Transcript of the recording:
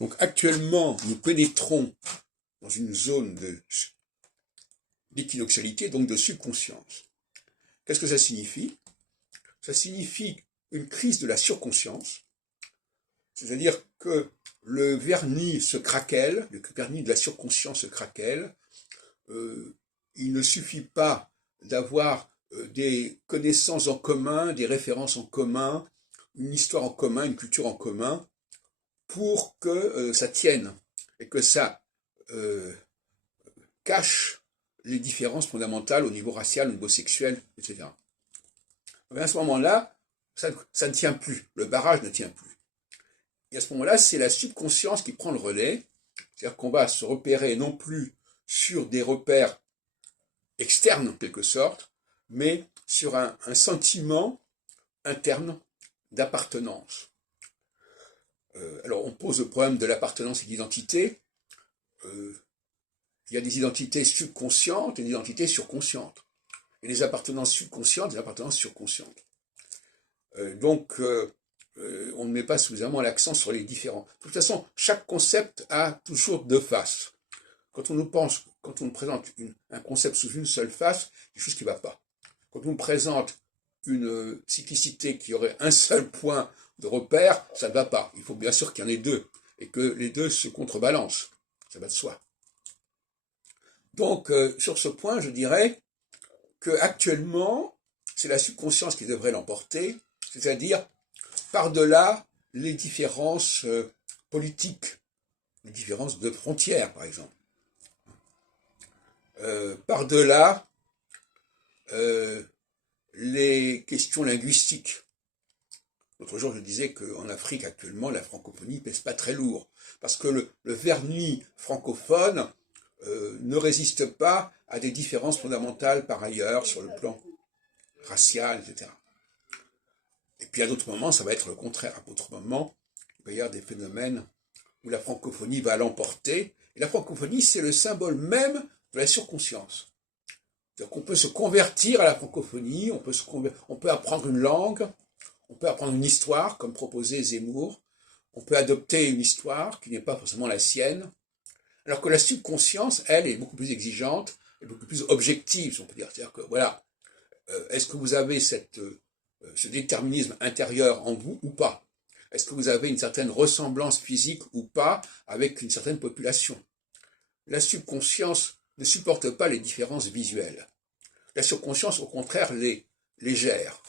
Donc actuellement, nous pénétrons dans une zone d'équinoxialité, donc de subconscience. Qu'est-ce que ça signifie? Ça signifie une crise de la surconscience, c'est-à-dire que le vernis se craquelle, le vernis de la surconscience se craquelle. Il ne suffit pas d'avoir des connaissances en commun, des références en commun, une histoire en commun, une culture en commun, pour que ça tienne et que ça cache les différences fondamentales au niveau racial, au niveau sexuel, etc. Mais à ce moment-là, ça ne tient plus, le barrage ne tient plus. Et à ce moment-là, c'est la subconscience qui prend le relais, c'est-à-dire qu'on va se repérer non plus sur des repères externes en quelque sorte, mais sur un sentiment interne d'appartenance. Alors on pose le problème de l'appartenance et de l'identité. Il y a des identités subconscientes et des identités surconscientes. Et des appartenances subconscientes et des appartenances surconscientes. Donc on ne met pas suffisamment l'accent sur les différents. De toute façon, chaque concept a toujours deux faces. Quand on nous présente un concept sous une seule face, il y a quelque chose qui ne va pas. Quand on nous présente une cyclicité qui aurait un seul point de repère, ça ne va pas. Il faut bien sûr qu'il y en ait deux, et que les deux se contrebalancent. Ça va de soi. Donc, sur ce point, je dirais qu'actuellement, c'est la subconscience qui devrait l'emporter, c'est-à-dire par-delà les différences politiques, les différences de frontières, par exemple. Par-delà les questions linguistiques. L'autre jour, je disais qu'en Afrique, actuellement, la francophonie ne pèse pas très lourd, parce que le vernis francophone ne résiste pas à des différences fondamentales par ailleurs, sur le plan racial, etc. Et puis à d'autres moments, ça va être le contraire. À d'autres moments, il va y avoir des phénomènes où la francophonie va l'emporter. Et la francophonie, c'est le symbole même de la surconscience. C'est-à-dire qu'on peut se convertir à la francophonie, on peut apprendre une langue, on peut apprendre une histoire, comme proposait Zemmour, on peut adopter une histoire qui n'est pas forcément la sienne, alors que la subconscience, elle, est beaucoup plus exigeante, et beaucoup plus objective, si on peut dire. C'est-à-dire que, voilà, est-ce que vous avez ce déterminisme intérieur en vous ou pas? Est-ce que vous avez une certaine ressemblance physique ou pas avec une certaine population? La subconscience ne supporte pas les différences visuelles. La subconscience, au contraire, les gère.